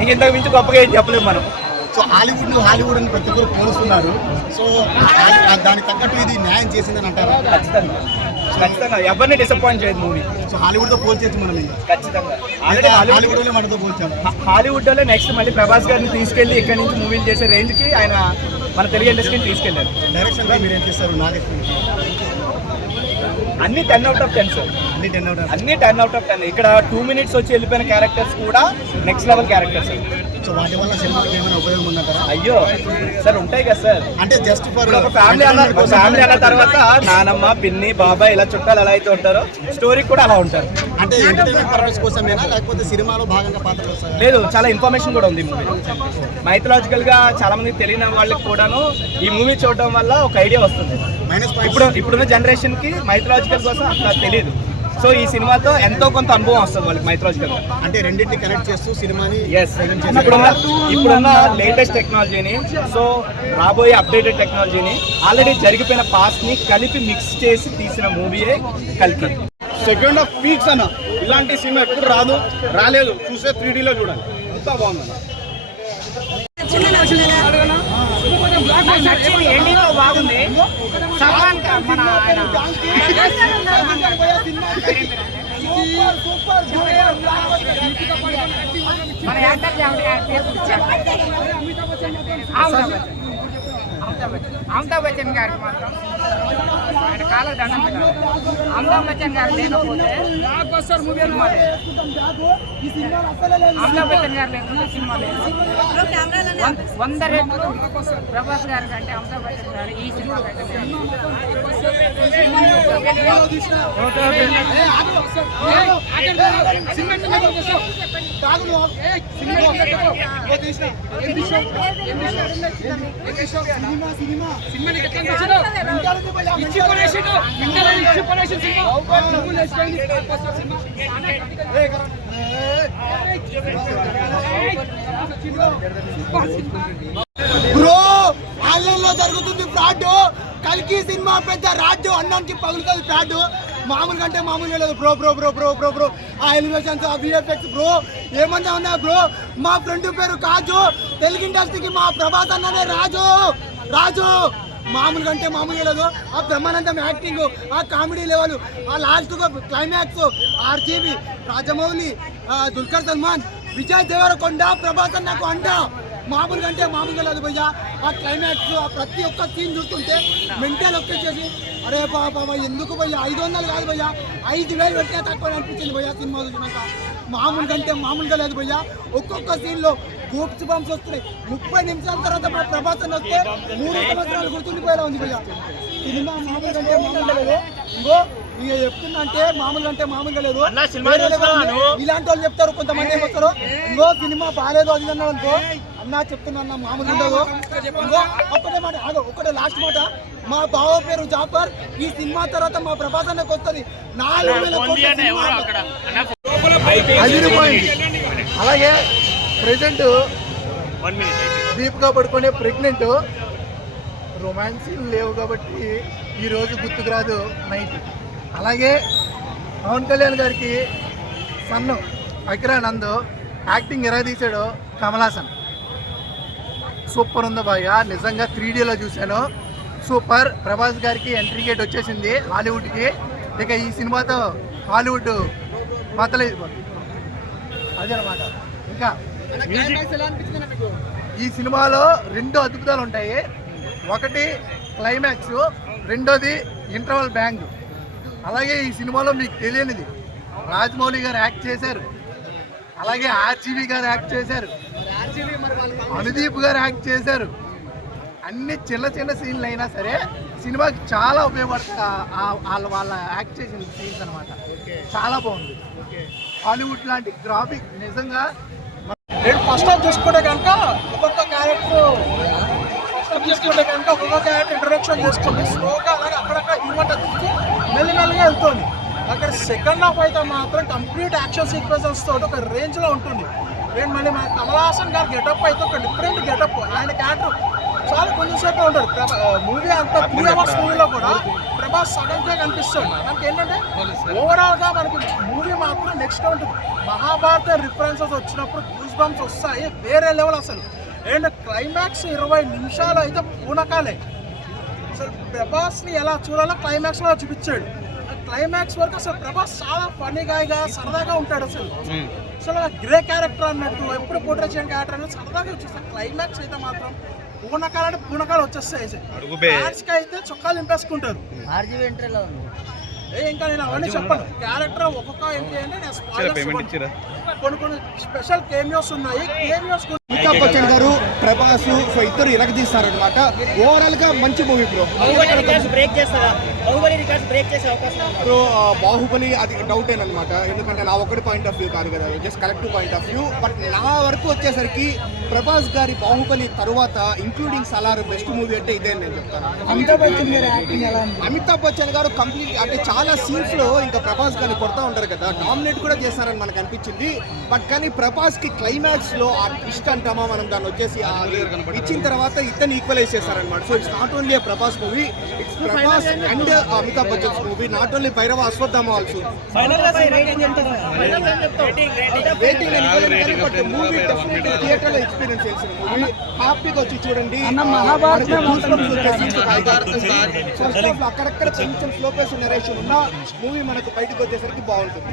ఇంక ఇంతకు మించి గొప్పగా ఏం చెప్పలేము మనం. సో హాలీవుడ్ హాలీవుడ్ అని ప్రతి ఒక్కరు పోలుస్తున్నారు. సో దానికి తగ్గట్టు ఇది న్యాయం చేసిందని అంటారా? ఖచ్చితంగా. ఖచ్చితంగా. ఎవరిని డిసప్పాయింట్ చేయదు మూవీ సో హాలీవుడ్తో పోల్చేది మనం ఖచ్చితంగా. ఆల్రెడీ హాలీవుడ్లోనే మనతో పోల్చాము హాలీవుడ్లో నెక్స్ట్ మళ్ళీ ప్రభాస్ గారిని తీసుకెళ్ళి ఇక్కడ నుంచి మూవీలు చేసే రేంజ్కి ఆయన మన తెలుగు ఇండస్ట్రీని తీసుకెళ్ళారు డైరెక్షన్గా మీరు ఏం చేస్తారు నాగేశ్వరి అన్ని ten out of ten sir అన్ని టెన్ అవుట్ ఆఫ్ టెన్ ఇక్కడ టూ మినిట్స్ వచ్చి వెళ్ళిపోయిన క్యారెక్టర్స్ కూడా నెక్స్ట్ లెవెల్ క్యారెక్టర్స్ సో వాటి వల్ల సినిమాకి ఏమైనా ఉపయోగం ఉందంటారా? అయ్యో సార్ ఉంటాయి కదా సార్. అంటే జస్ట్ ఫర్ ఒక ఫ్యామిలీ అన్న ఒక ఫ్యామిలీ అన్న తర్వాత నానమ్మ పిన్ని బాబాయ్ ఇలా చుట్టాలు ఎలా అయితే ఉంటారో స్టోరీ కూడా అలా ఉంటారు. అంటే ఎంటర్టైన్మెంట్ పర్పస్ కోసమేనా? లేకపోతే సినిమాలో భాగంగా వస్తాయా లేదు చాలా ఇన్ఫర్మేషన్ కూడా ఉంది మూవీ మైథలాజికల్గా చాలా మందికి తెలియని వాళ్ళకి కూడాను ఈ మూవీ చూడడం వల్ల ఒక ఐడియా వస్తుంది. ఇప్పుడు ఇప్పుడున్న జనరేషన్కి మైథలాజికల్ కోసం అంత తెలియదు. సో ఈ సినిమాతో ఎంతో కొంత అనుభవం వస్తుంది వాళ్ళకి మైథలాజికల్గా అంటే రెండింటిని కనెక్ట్ చేస్తూ సినిమాని ఎస్ ఇప్పుడున్న ఇప్పుడున్న లేటెస్ట్ టెక్నాలజీని సో రాబోయే అప్డేటెడ్ టెక్నాలజీని ఆల్రెడీ జరిగిపోయిన పాస్ట్ని కలిపి మిక్స్ చేసి తీసిన మూవీయే కలిపి సెకండ్ ఆఫ్ పీక్స్ అన్న. ఇలాంటి సినిమా ఎప్పుడు రాదు రాలేదు. చూసే త్రీ డీలో చూడాలి. అంతా బాగుందన్న ఎండింగ్ బాగుంది. సల్మాన్ మన ఆయన. మన యాక్టర్ అమితాబ్ బచ్చన్ గారికి మాత్రం. కాళ్ళకు దండం అమితాబ్ బచ్చన్ గారు లేకపోతే సినిమా లేదు అమితాబ్ బచ్చన్ గారు లేకపోతే సినిమా లేదు. వంద రెట్లు ప్రభాస్ గారి కంటే అమితాబ్ బచ్చన్ గారు ఈ సినిమా కంటే బ్రో ఆన్లైన్లో జరుగుతుంది ఫ్రాడ్. కలికి సినిమా పెద్ద రాడ్డు అన్నానికి పగులుతుంది ఫ్రాడ్. మామూలు అంటే మామూలుగా లేదు. Bro bro bro bro bro bro. ఆ ఎలివేషన్స్ ఆ విఎఫ్ఎక్స్ బ్రో ఏమన్నా ఉన్నా బ్రో మా ఫ్రెండ్ పేరు కాజు. తెలుగు ఇండస్ట్రీకి మా ప్రభాస్ అన్ననే రాజు. రాజు. మామూలుగా అంటే మామూలుగా లేదు. ఆ బ్రహ్మానందం యాక్టింగ్ ఆ కామెడీ లెవెల్ ఆ last climax RGV Rajamouli Dulquer Salmaan Vijay Deverakonda Prabhas అన్నకు అండ. మామూలుగా అంటే మామూలుగా లేదు భయ్యా. ఆ క్లైమాక్స్ ఆ ప్రతి ఒక్క సీన్ చూస్తుంటే మెంటల్ వచ్చేసి అరే బాబా ఎందుకు భయ్యా? ఐదు వందలు కాదు భయ్యా. ఐదు వేలు పెట్టే తక్కువ అనిపించింది భయ్యా సినిమా చూసినాక. మామూలుగా అంటే మామూలుగా లేదు భయ్యా. ఒక్కొక్క సీన్లో గూప్స్ బంప్స్ వస్తున్నాయి. ముప్పై నిమిషాల తర్వాత మా ప్రభాస్ వస్తే మూడు సంవత్సరాలు గుర్తుండిపోయేలా ఉంది భయ్యా. సినిమా మామూలుగా అంటే మామూలుగా లేదు. ఇంకో ఇక చెప్తున్నా అంటే మామూలుగా అంటే మామూలుగా లేదు. ఇలాంటి వాళ్ళు చెప్తారు కొంతమంది ఏమొస్తారు ఇంకో సినిమా బాగాలేదు అది అన్నాడు అనుకో. అన్నా చెప్తున్నా అన్న మామూలు ఉండదు. ఇంకో ఒక్కటే మాట ఆగో ఒక్కటే లాస్ట్ మాట. మా బావ పేరు జాఫర్ ఈ సినిమా తర్వాత మా ప్రభాస్ అన్నకు వస్తుంది. నాలుగు వేల అలాగే ప్రజెంట్ దీపికా పడుకునే ప్రెగ్నెంట్ రొమాన్స్ లేవు కాబట్టి ఈరోజు గుర్తుకు రాదు నైట్. అలాగే పవన్ కళ్యాణ్ గారికి సన్ను అకిరానంద్ యాక్టింగ్ ఎలా తీసాడో కమలాసన్. సూపర్ ఉంది బాగా నిజంగా త్రీ డీలో చూశాను. సూపర్. ప్రభాస్ గారికి ఎంట్రీ గేట్ వచ్చేసింది హాలీవుడ్కి. ఇక ఈ సినిమాతో హాలీవుడ్ మొదలైపోతుంది అదే అనమాట ఇంకా ఈ సినిమాలో రెండు అద్భుతాలు ఉంటాయి. ఒకటి క్లైమాక్స్ రెండోది ఇంటర్వల్ బ్యాంగ్. అలాగే ఈ సినిమాలో మీకు తెలియనిది. రాజమౌళి గారు యాక్ట్ చేశారు. అలాగే ఆర్జీవి గారు యాక్ట్ చేశారు. అనుదీప్ గారు యాక్ట్ చేశారు. అన్ని చిన్న చిన్న సీన్లు అయినా సరే సినిమాకి చాలా ఆ- వాళ్ళ వాళ్ళ యాక్ట్ చేసిన సీన్స్ అనమాట చాలా బాగుంది. హాలీవుడ్ లాంటి గ్రాఫిక్ నిజంగా నేను ఫస్ట్ హాఫ్ చూసుకుంటే కనుక ఒక్కొక్క క్యారెక్టర్ చూసుకుంటే కనుక ఒక్కొక్క క్యారెక్టర్ ఇంట్రొడక్షన్ చేసుకుంటే స్లోగా అలాగే అక్కడక్కడ హ్యూమన్ తగ్గించి మెల్లిమెల్లిగా వెళ్తుంది. అక్కడ సెకండ్ హాఫ్ అయితే మాత్రం కంప్లీట్ యాక్షన్ సీక్వెన్సెస్ తోటి ఒక రేంజ్లో ఉంటుంది. నేను మళ్ళీ మన కమల్ హాసన్ గారి గెటప్ అయితే ఒక డిఫరెంట్ గెటప్. ఆయన క్యారెక్టర్ చాలా కొంచెంసేపు ఉంటాడు. మూవీ అంతా త్రీ అవర్స్ మూవీలో కూడా ప్రభాస్ సడన్గా కనిపిస్తాడు. మనకి ఏంటంటే ఓవరాల్గా మనకి మూవీ మాత్రం నెక్స్ట్ ఉంటుంది. మహాభారత రిఫరెన్సెస్ వచ్చినప్పుడు గూస్ బంప్స్ వస్తాయి వేరే లెవెల్ అసలు. అండ్ క్లైమాక్స్ ఇరవై నిమిషాలు అయితే పూనకాలే. అసలు ప్రభాస్ని ఎలా చూడాలో క్లైమాక్స్లో చూపించాడు. క్లైమాక్స్ వరకు అసలు ప్రభాస్ చాలా ఫనీ గాయగా సరదాగా ఉంటాడు అసలు. అసలు గ్రే క్యారెక్టర్ అన్నట్టు ఎప్పుడు పోట్రే చేయని క్యారెక్టర్ అనేది సరదాగా చూస్తాం క్లైమాక్స్ అయితే మాత్రం పూనకాలు అంటే పూనకాలు వచ్చేస్తాయి ఫ్యాన్స్కి అయితే చొక్కాలు నింపేసుకుంటారు. ఏ ఇంకా నేను అవన్నీ చెప్పను. క్యారెక్టర్ ఒక్కొక్క ఏంటి అంటే నేను. కొన్ని కొన్ని స్పెషల్ కేమియోస్ ఉన్నాయి. కేమియోస్ అమితాబ్ బచ్చన్ గారు ప్రభాస్ సో ఇద్దరు ఇరగదీస్తారనమాట ఓవరాల్గా మంచి మూవీ బ్రో బ్రేక్ చేస్తారా బాహుబలి రికార్డ్స్ బ్రేక్ చేసే అవకాశం ఉందా? బ్రో బాహుబలి అది డౌట్ అనమాట ఎందుకంటే నా ఒకటి పాయింట్ ఆఫ్ వ్యూ కాదు కదా just collective point of view but నా వరకు వచ్చేసరికి ప్రభాస్ గారి బాహుబలి తరువాత ఇంక్లూడింగ్ సలార్ బెస్ట్ మూవీ అంటే ఇదే నేను చెప్తాను. అమితాబ్ బచ్చన్ గారి అమితాబ్ బచ్చన్ గారు కంప్లీట్ అంటే చాలా సీన్స్లో ఇంకా ప్రభాస్ గారిని కొడతా ఉంటారు కదా డామినేట్ కూడా చేస్తారని మనకు అనిపించింది. బట్ కానీ ప్రభాస్కి క్లైమాక్స్లో ఆ ట్విస్ట్ అంటామా మనం దాన్ని వచ్చేసి ఆ ఇచ్చిన తర్వాత ఇద్దరిని ఈక్వలైజ్ చేస్తారనమాట so it's not only Prabhas movie it's Prabhas and Amitabh Bachchan movie not only Bhairava Ashwatthama also rating movie definitely థియేటర్లో ఎక్స్పీరియన్స్ చేసిన మూవీ హ్యాపీగా వచ్చి చూడండి. అక్కడక్కడ కొంచెం స్లో పేస్ నరేషన్ ఉన్న మూవీ మనకు బయటకు వచ్చేసరికి బాగుంటుంది.